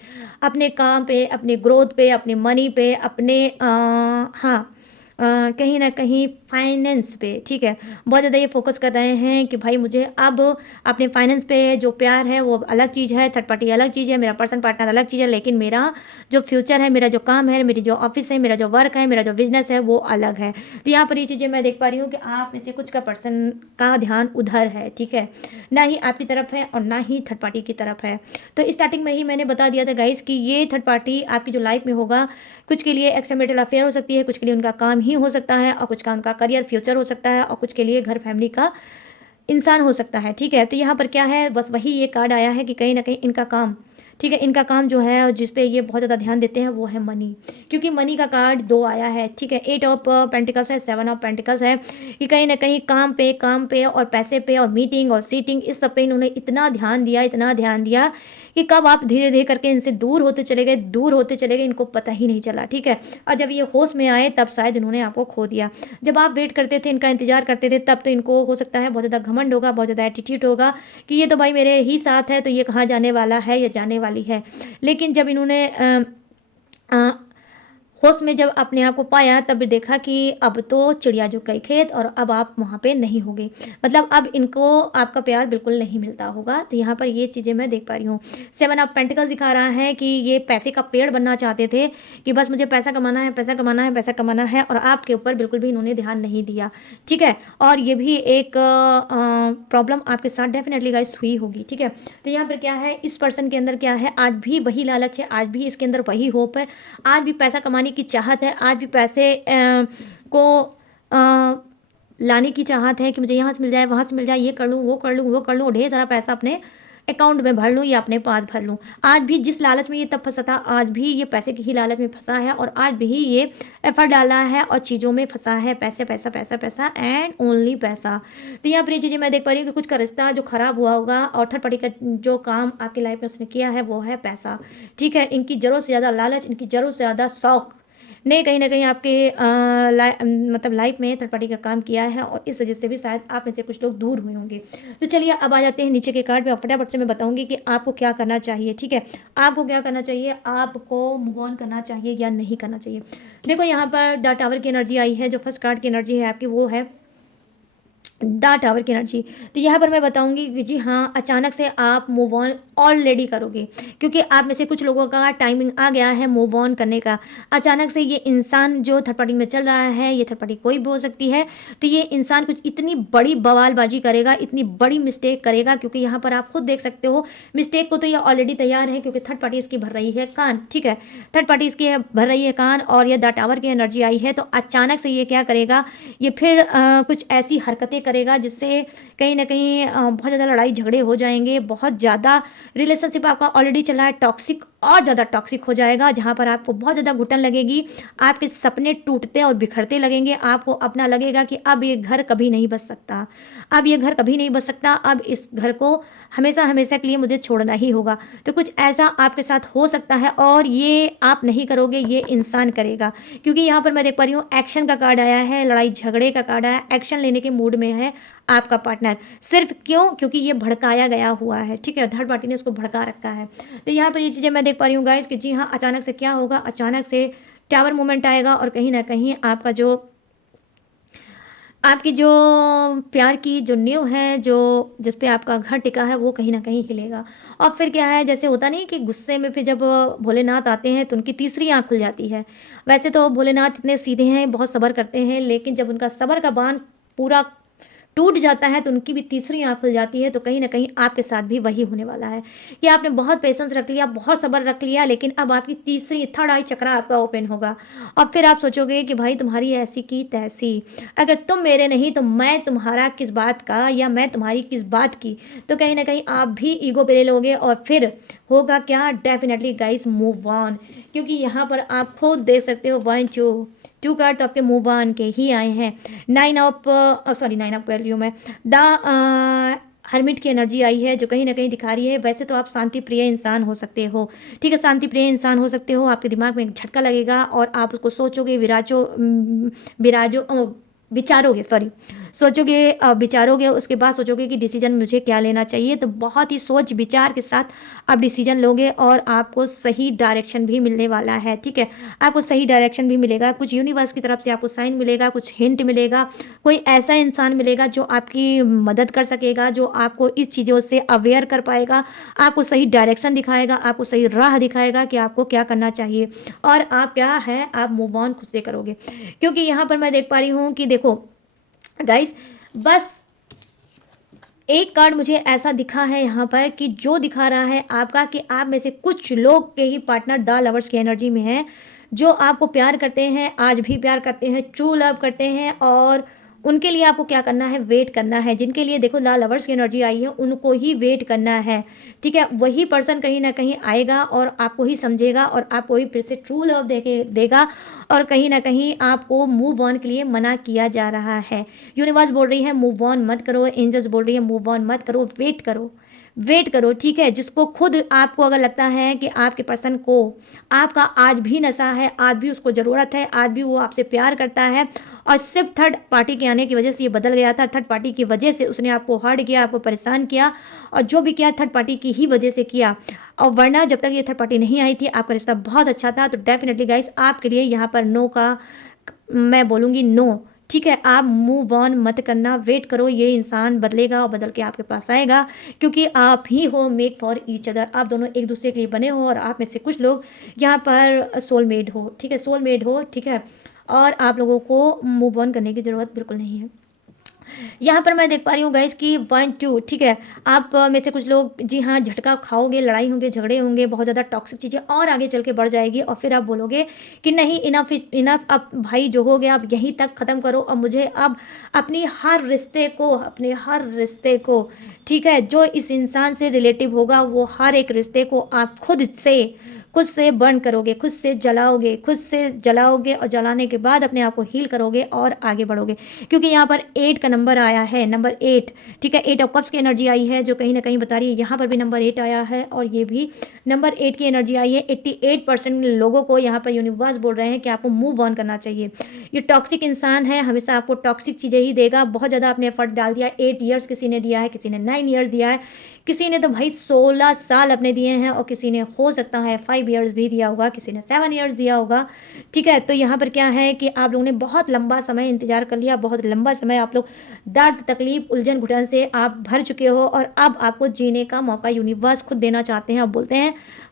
अपने ग्रोथ पे, अपने मनी पे, अपने हाँ कहीं ना कहीं फाइनेंस पे, ठीक है, बहुत ज़्यादा ये फोकस कर रहे हैं कि भाई मुझे अब अपने फाइनेंस पे, जो प्यार है वो अलग चीज़ है, थर्ड पार्टी अलग चीज़ है, मेरा पर्सन पार्टनर अलग चीज़ है, लेकिन मेरा जो फ्यूचर है, मेरा जो काम है, मेरी जो ऑफिस है, मेरा जो वर्क है, मेरा जो बिजनेस है वो अलग है। तो यहाँ पर ये चीज़ें मैं देख पा रही हूँ कि आप में से कुछ का पर्सन का ध्यान उधर है, ठीक है, ना ही आपकी तरफ है और ना ही थर्ड पार्टी की तरफ है। तो स्टार्टिंग में ही मैंने बता दिया था गाइस कि ये थर्ड पार्टी आपकी जो लाइफ में होगा, कुछ के लिए एक्स्ट्रा मैरिटल अफेयर हो सकती है, कुछ के लिए उनका काम ही हो सकता है, और कुछ का उनका करियर फ्यूचर हो सकता है, और कुछ के लिए घर फैमिली का इंसान हो सकता है, ठीक है। तो यहाँ पर क्या है, बस वही ये कार्ड आया है कि कहीं ना कहीं इनका काम, ठीक है। इनका काम जो है और जिस पे ये बहुत ज़्यादा ध्यान देते हैं वो है मनी, क्योंकि मनी का कार्ड 2 आया है। ठीक है, 8 ऑफ पेंटिकल्स है, 7 ऑफ पेंटिकल्स है कि कहीं ना कहीं काम पे और पैसे पे और मीटिंग और सीटिंग इस सब पे इन्होंने इतना ध्यान दिया, इतना ध्यान दिया कि कब आप धीरे धीरे करके इनसे दूर होते चले गए, दूर होते चले गए, इनको पता ही नहीं चला। ठीक है, और जब ये होश में आए तब शायद इन्होंने आपको खो दिया। जब आप वेट करते थे, इनका इंतजार करते थे, तब तो इनको हो सकता है बहुत ज़्यादा घमंड होगा, बहुत ज़्यादा एटीट्यूड होगा कि ये तो भाई मेरे ही साथ है, तो ये कहाँ जाने वाला है या जाने वाली है। लेकिन जब इन्होंने अ, होश में जब अपने आप को पाया तब देखा कि अब तो चिड़िया जो गई खेत और अब आप वहाँ पे नहीं होगे, मतलब अब इनको आपका प्यार बिल्कुल नहीं मिलता होगा। तो यहाँ पर ये चीज़ें मैं देख पा रही हूँ। 7 ऑफ पेंटिकल्स दिखा रहा है कि ये पैसे का पेड़ बनना चाहते थे कि बस मुझे पैसा कमाना है, पैसा कमाना है, पैसा कमाना है, और आपके ऊपर बिल्कुल भी इन्होंने ध्यान नहीं दिया। ठीक है, और ये भी एक प्रॉब्लम आपके साथ डेफिनेटली गाइस हुई होगी। ठीक है, तो यहाँ पर क्या है, इस पर्सन के अंदर क्या है, आज भी वही लालच है, आज भी इसके अंदर वही होप है, आज भी पैसा कमाने की चाहत है, आज भी पैसे को अ, लाने की चाहत है कि मुझे यहाँ से मिल जाए, वहाँ से मिल जाए, ये कर लूँ, वो कर लूँ, वो कर लूँ, ढेर सारा पैसा अपने अकाउंट में भर लूँ या अपने पास भर लूँ। आज भी जिस लालच में ये तब फंसा था, आज भी ये पैसे की ही लालच में फंसा है, और आज भी ये एफर्ट डाला है और चीज़ों में फंसा है, पैसे पैसा पैसा पैसा एंड ओनली पैसा। तो यहाँ पर ये चीज़ें मैं देख पा रही हूँ कि कुछ का रिश्ता जो खराब हुआ होगा और थर्ड पार्टी का जो काम आपकी लाइफ में उसने किया है वो है पैसा। ठीक है, इनकी ज़रूरत से ज़्यादा लालच, इनकी ज़रूरत से ज़्यादा शौक ने कहीं ना कहीं आपके मतलब लाइफ में थर्ड पार्टी का काम किया है, और इस वजह से भी शायद आप में से कुछ लोग दूर हुए होंगे। तो चलिए अब आ जाते हैं नीचे के कार्ड पे, और फटाफट से मैं बताऊंगी कि आपको क्या करना चाहिए। ठीक है, आपको क्या करना चाहिए, आपको मूव ऑन करना चाहिए या नहीं करना चाहिए। देखो यहाँ पर द टावर की एनर्जी आई है, जो फर्स्ट कार्ड की एनर्जी है आपकी वो है द टावर की एनर्जी। तो यहाँ पर मैं बताऊंगी कि जी हाँ, अचानक से आप मूव ऑन ऑलरेडी करोगे, क्योंकि आप में से कुछ लोगों का टाइमिंग आ गया है मूव ऑन करने का। अचानक से ये इंसान जो थर्ड पार्टी में चल रहा है, ये थर्ड पार्टी कोई भी हो सकती है, तो ये इंसान कुछ इतनी बड़ी बवालबाजी करेगा, इतनी बड़ी मिस्टेक करेगा, क्योंकि यहाँ पर आप खुद देख सकते हो मिस्टेक को तो ये ऑलरेडी तैयार है, क्योंकि थर्ड पार्टी इसकी भर रही है कान। ठीक है, थर्ड पार्टी इसकी भर रही है कान, और ये द टावर की एनर्जी आई है, तो अचानक से ये क्या करेगा, ये फिर कुछ ऐसी हरकतें करेगा जिससे कहीं ना कहीं बहुत ज़्यादा लड़ाई झगड़े हो जाएंगे, बहुत ज़्यादा रिलेशनशिप आपका ऑलरेडी चला है टॉक्सिक, और ज़्यादा टॉक्सिक हो जाएगा, जहाँ पर आपको बहुत ज़्यादा घुटन लगेगी, आपके सपने टूटते और बिखरते लगेंगे, आपको अपना लगेगा कि अब ये घर कभी नहीं बच सकता, अब ये घर कभी नहीं बच सकता, अब इस घर को हमेशा हमेशा के लिए मुझे छोड़ना ही होगा। तो कुछ ऐसा आपके साथ हो सकता है, और ये आप नहीं करोगे, ये इंसान करेगा, क्योंकि यहाँ पर मैं देख पा रही हूँ एक्शन का कार्ड आया है, लड़ाई झगड़े का कार्ड आया, एक्शन लेने के मूड में है आपका पार्टनर। सिर्फ क्यों, क्योंकि ये भड़काया गया हुआ है। ठीक है, थर्ड पार्टी ने उसको भड़का रखा है। तो यहाँ पर ये चीज़ें मैं देख पा रही हूँ गाइस कि जी हाँ, अचानक से क्या होगा, अचानक से टावर मूवमेंट आएगा, और कहीं ना कहीं आपकी जो प्यार की जो नींव है, जो जिस पे आपका घर टिका है, वो कहीं ना कहीं हिलेगा। और फिर क्या है, जैसे होता नहीं कि गुस्से में फिर जब भोलेनाथ आते हैं तो उनकी तीसरी आंख खुल जाती है। वैसे तो भोलेनाथ इतने सीधे हैं, बहुत सब्र करते हैं, लेकिन जब उनका सब्र का बांध पूरा टूट जाता है तो उनकी भी तीसरी आंख खुल जाती है। तो कहीं ना कहीं आपके साथ भी वही होने वाला है कि आपने बहुत पेशेंस रख लिया, बहुत सब्र रख लिया, लेकिन अब आपकी तीसरी थर्ड आई चक्रा आपका ओपन होगा, और फिर आप सोचोगे कि भाई तुम्हारी ऐसी की तैसी, अगर तुम मेरे नहीं तो मैं तुम्हारा किस बात का, या मैं तुम्हारी किस बात की। तो कहीं ना कहीं आप भी ईगो पे ले लोगे, और फिर होगा क्या, डेफिनेटली गाइस मूव ऑन, क्योंकि यहाँ पर आप खुद देख सकते हो 1 2 कार्ड तो आपके मूव ऑन के ही आए हैं। 9 ऑफ वैल्यू में द हर्मिट की एनर्जी आई है, जो कहीं ना कहीं दिखा रही है वैसे तो आप शांति प्रिय इंसान हो सकते हो। ठीक है, शांति प्रिय इंसान हो सकते हो, आपके दिमाग में एक झटका लगेगा और आप उसको सोचोगे, विराजो विचारोगे, सॉरी, सोचोगे, विचारोगे, उसके बाद सोचोगे कि डिसीजन मुझे क्या लेना चाहिए। तो बहुत ही सोच विचार के साथ आप डिसीजन लोगे, और आपको सही डायरेक्शन भी मिलने वाला है। ठीक है, आपको सही डायरेक्शन भी मिलेगा, कुछ यूनिवर्स की तरफ से आपको साइन मिलेगा, कुछ हिंट मिलेगा, कोई ऐसा इंसान मिलेगा जो आपकी मदद कर सकेगा, जो आपको इस चीज़ों से अवेयर कर पाएगा, आपको सही डायरेक्शन दिखाएगा, आपको सही राह दिखाएगा कि आपको क्या करना चाहिए, और आप क्या है, आप मूव ऑन खुद से करोगे। क्योंकि यहाँ पर मैं देख पा रही हूँ कि देखो गाइस, बस एक कार्ड मुझे ऐसा दिखा है यहाँ पर कि जो दिखा रहा है आपका कि आप में से कुछ लोग के ही पार्टनर द लवर्स की एनर्जी में है, जो आपको प्यार करते हैं, आज भी प्यार करते हैं, ट्रू लव करते हैं, और उनके लिए आपको क्या करना है, वेट करना है। जिनके लिए देखो ला लवर्स की एनर्जी आई है, उनको ही वेट करना है, ठीक है। वही पर्सन कहीं ना कहीं आएगा और आपको ही समझेगा और आपको ही फिर से ट्रू लव देगा और कहीं ना कहीं आपको मूव ऑन के लिए मना किया जा रहा है। यूनिवर्स बोल रही है मूव ऑन मत करो, एंजल्स बोल रही है मूव ऑन मत करो, वेट करो, वेट करो, ठीक है। जिसको खुद आपको अगर लगता है कि आपके पर्सन को आपका आज भी नशा है, आज भी उसको ज़रूरत है, आज भी वो आपसे प्यार करता है और सिर्फ थर्ड पार्टी के आने की वजह से ये बदल गया था, थर्ड पार्टी की वजह से उसने आपको हर्ट किया, आपको परेशान किया और जो भी किया थर्ड पार्टी की ही वजह से किया। और वरना जब तक ये थर्ड पार्टी नहीं आई थी आपका रिश्ता बहुत अच्छा था। तो डेफिनेटली गाइस आपके लिए यहाँ पर नो का मैं बोलूँगी नो, ठीक है। आप मूव ऑन मत करना, वेट करो, ये इंसान बदलेगा और बदल के आपके पास आएगा क्योंकि आप ही हो मेक फॉर ईच अदर। आप दोनों एक दूसरे के लिए बने हो और आप में से कुछ लोग यहाँ पर सोलमेट हो, ठीक है, सोलमेट हो, ठीक है। और आप लोगों को मूव ऑन करने की ज़रूरत बिल्कुल नहीं है। यहाँ पर मैं देख पा रही हूँ गाइस कि 1 2, ठीक है। आप में से कुछ लोग जी हाँ झटका खाओगे, लड़ाई होंगे, झगड़े होंगे, बहुत ज़्यादा टॉक्सिक चीज़ें और आगे चल के बढ़ जाएगी और फिर आप बोलोगे कि नहीं इनफ इनफ, अब भाई जो हो गया अब यहीं तक ख़त्म करो। अब मुझे अब अपनी हर रिश्ते को, अपने हर रिश्ते को, ठीक है, जो इस इंसान से रिलेटिव होगा वो हर एक रिश्ते को आप खुद से बर्न करोगे, खुद से जलाओगे, खुद से जलाओगे और जलाने के बाद अपने आप को हील करोगे और आगे बढ़ोगे। क्योंकि यहाँ पर 8 का नंबर आया है, नंबर 8, ठीक है। 8 ऑफ कप्स की एनर्जी आई है जो कहीं ना कहीं बता रही है, यहाँ पर भी नंबर 8 आया है और ये भी नंबर 8 की एनर्जी आई है। 88% लोगों को यहाँ पर यूनिवर्स बोल रहे हैं कि आपको मूव ऑन करना चाहिए। ये टॉक्सिक इंसान है, हमेशा आपको टॉक्सिक चीज़ें ही देगा। बहुत ज़्यादा आपने एफर्ट डाल दिया, 8 ईयर्स किसी ने दिया है, किसी ने 9 ईयर्स दिया है, किसी ने तो भाई 16 साल अपने दिए हैं और किसी ने हो सकता है 5 ईयर्स भी दिया होगा, किसी ने 7 ईयर्स दिया होगा, ठीक है। तो यहाँ पर क्या है कि आप लोगों ने बहुत लंबा समय इंतजार कर लिया, बहुत लंबा समय आप लोग दर्द तकलीफ उलझन घुटन से आप भर चुके हो और अब आपको जीने का मौका यूनिवर्स खुद देना चाहते हैं और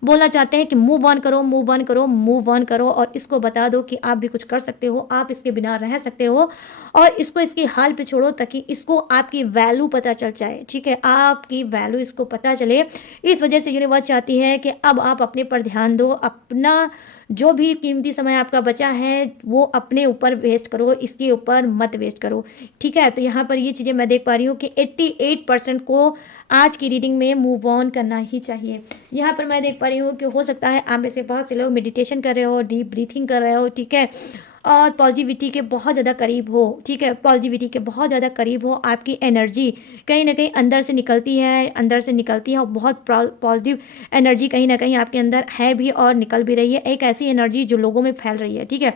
बोलना चाहते हैं कि मूव ऑन करो, मूव ऑन करो, मूव ऑन करो और इसको बता दो कि आप भी कुछ कर सकते हो, आप इसके बिना रह सकते हो और इसको इसकी हाल पे छोड़ो ताकि इसको आपकी वैल्यू पता चल जाए, ठीक है, आपकी वैल्यू इसको पता चले। इस वजह से यूनिवर्स चाहती है कि अब आप अपने पर ध्यान दो, अपना जो भी कीमती समय आपका बचा है वो अपने ऊपर वेस्ट करो, इसके ऊपर मत वेस्ट करो, ठीक है। तो यहाँ पर ये चीज़ें मैं देख पा रही हूँ कि 88% को आज की रीडिंग में मूव ऑन करना ही चाहिए। यहाँ पर मैं देख पा रही हूँ कि हो सकता है आप में से बहुत से लोग मेडिटेशन कर रहे हो, डीप ब्रीथिंग कर रहे हो, ठीक है, और पॉजिटिविटी के बहुत ज़्यादा करीब हो, ठीक है, पॉजिटिविटी के बहुत ज़्यादा करीब हो। आपकी एनर्जी कहीं ना कहीं अंदर से निकलती है, अंदर से निकलती है और बहुत पॉजिटिव एनर्जी कहीं ना कहीं आपके अंदर है भी और निकल भी रही है, एक ऐसी एनर्जी जो लोगों में फैल रही है, ठीक है।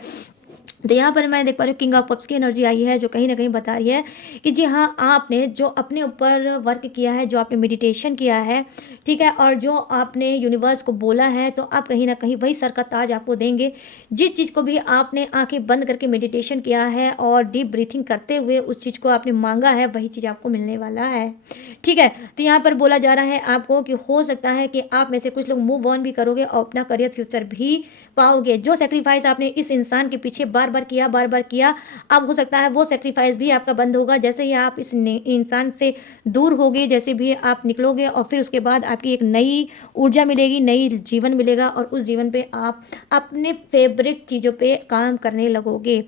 तो यहाँ पर मैं देख पा रही हूँ किंग ऑफ कप्स की एनर्जी आई है जो कहीं ना कहीं बता रही है कि जी हाँ आपने जो अपने ऊपर वर्क किया है, जो आपने मेडिटेशन किया है, ठीक है, और जो आपने यूनिवर्स को बोला है तो आप कहीं ना कहीं वही सर का ताज आपको देंगे। जिस चीज़ को भी आपने आंखें बंद करके मेडिटेशन किया है और डीप ब्रीथिंग करते हुए उस चीज़ को आपने मांगा है वही चीज़ आपको मिलने वाला है, ठीक है। तो यहाँ पर बोला जा रहा है आपको कि हो सकता है कि आप में से कुछ लोग मूव ऑन भी करोगे और अपना करियर फ्यूचर भी पाओगे। जो सेक्रीफाइस आपने इस इंसान के पीछे बार बार किया, अब हो सकता है वो सेक्रीफाइस भी आपका बंद होगा। जैसे ही आप इस इंसान से दूर होगे, जैसे भी आप निकलोगे और फिर उसके बाद आपकी एक नई ऊर्जा मिलेगी, नई जीवन मिलेगा और उस जीवन पे आप अपने फेवरेट चीज़ों पे काम करने लगोगे।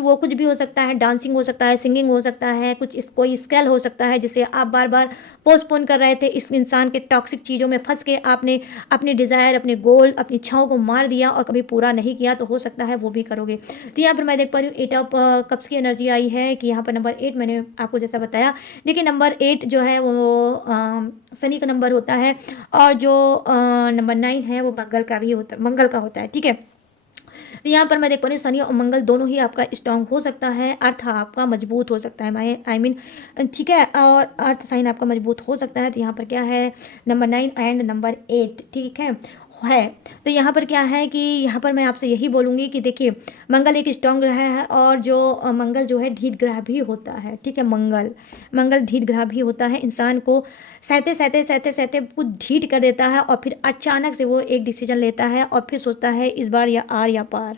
वो कुछ भी हो सकता है, डांसिंग हो सकता है, सिंगिंग हो सकता है, कोई स्किल हो सकता है जिसे आप बार बार पोस्टपोन कर रहे थे। इस इंसान के टॉक्सिक चीज़ों में फंस के आपने अपने डिज़ायर, अपने गोल, अपनी इच्छाओं को मार दिया और कभी पूरा नहीं किया, तो हो सकता है वो भी करोगे। तो यहाँ पर मैं देख पा रही हूँ 8 ऑफ कप्स की एनर्जी आई है कि यहाँ पर नंबर 8 मैंने आपको जैसा बताया। देखिए नंबर 8 जो है वो शनि का नंबर होता है और जो नंबर 9 है वो मंगल का होता है, ठीक है। तो यहाँ पर मैं देख पा रही हूँ शनि और मंगल दोनों ही आपका स्ट्रांग हो सकता है, अर्थ आपका मजबूत हो सकता है, ठीक है, और अर्थ साइन आपका मजबूत हो सकता है। तो यहाँ पर क्या है नंबर 9 एंड नंबर 8, ठीक है। तो यहाँ पर क्या है कि यहाँ पर मैं आपसे यही बोलूँगी कि देखिए मंगल एक स्ट्रांग ग्रह है और जो मंगल जो है ढीठ ग्रह भी होता है, ठीक है, मंगल ढीठ ग्रह भी होता है, इंसान को सहते कुछ ढीठ कर देता है और फिर अचानक से वो एक डिसीजन लेता है और फिर सोचता है इस बार या आर या पार,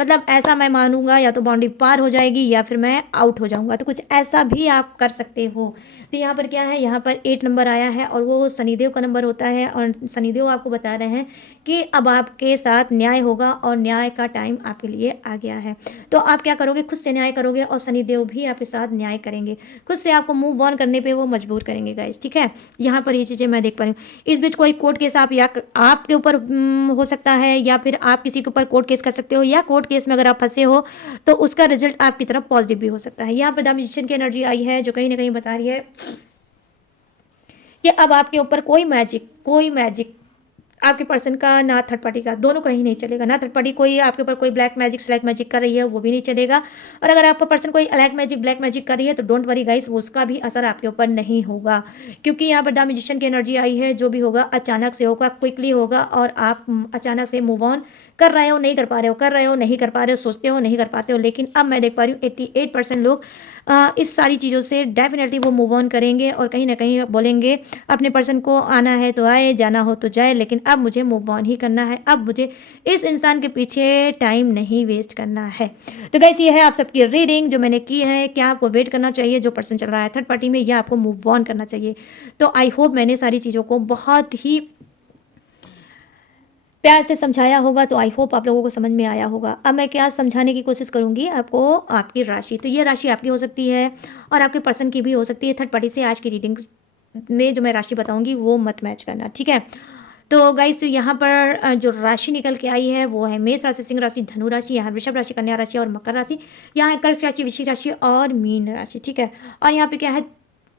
मतलब ऐसा मैं मानूंगा या तो बाउंड्री पार हो जाएगी या फिर मैं आउट हो जाऊंगा, तो कुछ ऐसा भी आप कर सकते हो। तो यहाँ पर क्या है, यहाँ पर 8 नंबर आया है और वो शनिदेव का नंबर होता है और शनिदेव आपको बता रहे हैं कि अब आपके साथ न्याय होगा और न्याय का टाइम आपके लिए आ गया है। तो आप क्या करोगे, खुद से न्याय करोगे और शनिदेव भी आपके साथ न्याय करेंगे, खुद से आपको मूव ऑन करने पे वो मजबूर करेंगे गाइस, ठीक है। यहाँ पर ये चीज़ें मैं देख पा रही हूँ। इस बीच कोई कोर्ट केस आप या आपके ऊपर हो सकता है, या फिर आप किसी के ऊपर कोर्ट केस कर सकते हो, या कोर्ट केस में अगर आप फंसे हो तो उसका रिजल्ट आपकी तरफ पॉजिटिव भी हो सकता है। यहाँ पर द मैजिशियन की एनर्जी आई है जो कहीं ना कहीं बता रही है कि अब आपके ऊपर कोई मैजिक आपके पर्सन का ना थर्ड पार्टी का, दोनों कहीं नहीं चलेगा। ना थर्ड पार्टी कोई आपके ऊपर कोई ब्लैक मैजिक स्लैक मैजिक कर रही है वो भी नहीं चलेगा, और अगर आपका पर्सन कोई अलैक मैजिक ब्लैक मैजिक कर रही है तो डोंट वरी गाइस, उसका भी असर आपके ऊपर नहीं होगा, क्योंकि यहाँ पर द मैजिशियन की एनर्जी आई है। जो भी होगा अचानक से होगा, क्विकली होगा, और आप अचानक से मूव ऑन कर रहे हो, नहीं कर पा रहे हो, कर रहे हो, नहीं कर पा रहे हो, सोचते हो, नहीं कर पाते हो। लेकिन अब मैं देख पा रही हूँ 88% लोग इस सारी चीज़ों से डेफिनेटली वो मूव ऑन करेंगे, और कहीं ना कहीं बोलेंगे अपने पर्सन को आना है तो आए, जाना हो तो जाए, लेकिन अब मुझे मूव ऑन ही करना है, अब मुझे इस इंसान के पीछे टाइम नहीं वेस्ट करना है। तो गाइस ये है आप सबकी रीडिंग जो मैंने की है। क्या आपको वेट करना चाहिए जो पर्सन चल रहा है थर्ड पार्टी में, या आपको मूव ऑन करना चाहिए? तो आई होप मैंने सारी चीज़ों को बहुत ही प्यार से समझाया होगा, तो आई होप आप लोगों को समझ में आया होगा। अब मैं क्या समझाने की कोशिश करूंगी आपको, आपकी राशि। तो ये राशि आपकी हो सकती है और आपके पर्सन की भी हो सकती है। थर्ड पार्टी से आज की रीडिंग में जो मैं राशि बताऊंगी वो मत मैच करना, ठीक है। तो गाइस यहाँ पर जो राशि निकल के आई है वो है मेष राशि, सिंह राशि, धनु राशि, यहाँ वृषभ राशि, कन्या राशि और मकर राशि, यहाँ है कर्क राशि, वृश्चिक राशि और मीन राशि, ठीक है। और यहाँ पे क्या है,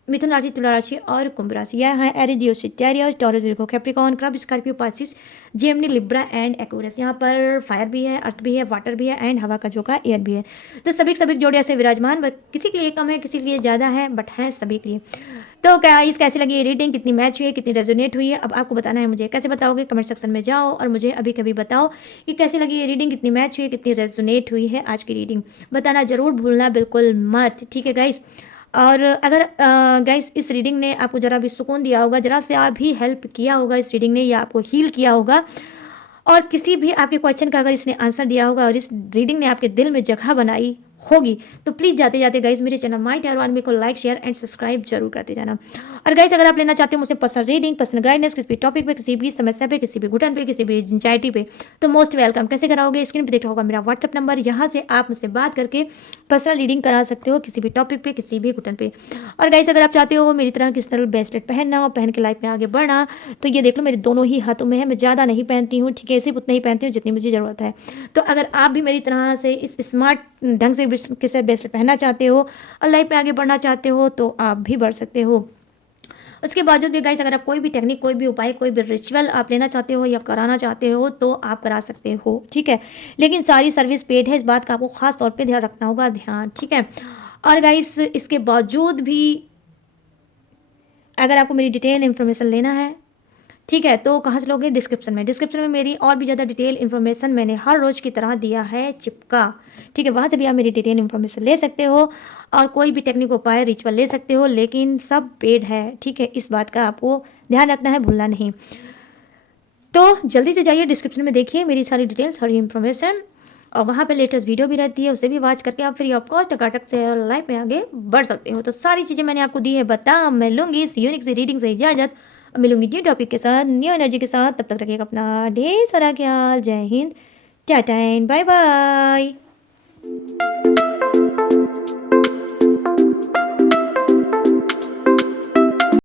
मिथुन राशि, तुला राशि और कुंभ राशि। यह है Aries, Taurus, Taurus, Virgo, Capricorn, crab, Scorpio, Pisces, Gemini, Libra and Aquarius. यहाँ पर फायर भी है, अर्थ भी है, वाटर भी है एंड हवा का झोंका एयर भी है। तो सभी जोड़े ऐसे विराजमान, किसी के लिए कम है, किसी के लिए ज़्यादा है, बट है सभी के लिए। तो गाइस कैसी लगी ये रीडिंग, कितनी मैच हुई है, कितनी रेजोनेट हुई है, अब आपको बताना है मुझे। कैसे बताओगे, कमेंट सेक्शन में जाओ और मुझे अभी कभी बताओ कि कैसी लगी ये रीडिंग, कितनी मैच हुई है, कितनी रेजोनेट हुई है आज की रीडिंग, बताना जरूर भूलना बिल्कुल मत, ठीक है गाइस। और अगर गाइस इस रीडिंग ने आपको ज़रा भी सुकून दिया होगा, ज़रा से आप भी हेल्प किया होगा इस रीडिंग ने, या आपको हील किया होगा, और किसी भी आपके क्वेश्चन का अगर इसने आंसर दिया होगा और इस रीडिंग ने आपके दिल में जगह बनाई होगी, तो प्लीज़ जाते जाते गाइज मेरे चैनल माय टैरो आर्मी को लाइक शेयर एंड सब्सक्राइब जरूर करते जाना। और गाइज अगर आप लेना चाहते हो मुझसे पर्सनल रीडिंग, पर्सनल गाइडेंस, किसी भी टॉपिक पे, किसी भी समस्या पे, किसी भी घुटन पे, किसी भी एंजाइटी पे, तो मोस्ट वेलकम। कैसे कराओगे, स्क्रीन पे देख रहा होगा मेरा व्हाट्सअप नंबर, यहाँ से आप मुझसे बात करके पर्सनल रीडिंग करा सकते हो किसी भी टॉपिक पे, किसी भी घुटन पे। और गाइज अगर आप चाहते हो मेरी तरह क्रिस्टल ब्रेसलेट पहनना और पहन के लाइफ में आगे बढ़ना, तो ये देख लो मेरे दोनों ही हाथों में है। मैं ज़्यादा नहीं पहनती हूँ, ठीक है, सिर्फ उतना ही पहनती हूँ जितनी मुझे ज़रूरत है। तो अगर आप भी मेरी तरह से इस स्मार्ट ढंग से क्रिस्टल ब्रेसलेट पहनना चाहते हो और लाइफ में आगे बढ़ना चाहते हो, तो आप भी बढ़ सकते हो। उसके बावजूद भी गाइस अगर आप कोई भी टेक्निक, कोई भी उपाय, कोई भी रिचुअल आप लेना चाहते हो या कराना चाहते हो, तो आप करा सकते हो, ठीक है। लेकिन सारी सर्विस पेड है, इस बात का आपको खास तौर पे ध्यान रखना होगा, ध्यान, ठीक है। और गाइस इसके बावजूद भी अगर आपको मेरी डिटेल इन्फॉर्मेशन लेना है, ठीक है, तो कहाँ से लोगे, डिस्क्रिप्शन में मेरी और भी ज़्यादा डिटेल इन्फॉर्मेशन मैंने हर रोज़ की तरह दिया है चिपका, ठीक है। वहाँ से भी आप मेरी डिटेल इन्फॉर्मेशन ले सकते हो और कोई भी टेक्निक उपाय रिचुअल ले सकते हो, लेकिन सब पेड है, ठीक है। इस बात का आपको ध्यान रखना है, भूलना नहीं। तो जल्दी से जाइए डिस्क्रिप्शन में देखिए मेरी सारी डिटेल्स, सारी इन्फॉर्मेशन, और वहाँ पे लेटेस्ट वीडियो भी रहती है, उसे भी वॉच करके आप फ्री ऑफ कॉस्ट टकाटक से लाइफ में आगे बढ़ सकते हो। तो सारी चीज़ें मैंने आपको दी है, बता मैं लूँगी इस यूनिक से रीडिंग से इजाज़त, मिलूंगी न्यू टॉपिक के साथ, न्यू एनर्जी के साथ। तब तक रखिएगा अपना ढेर सारा ख्याल। जय हिंद, टाटा एंड बाय बाय।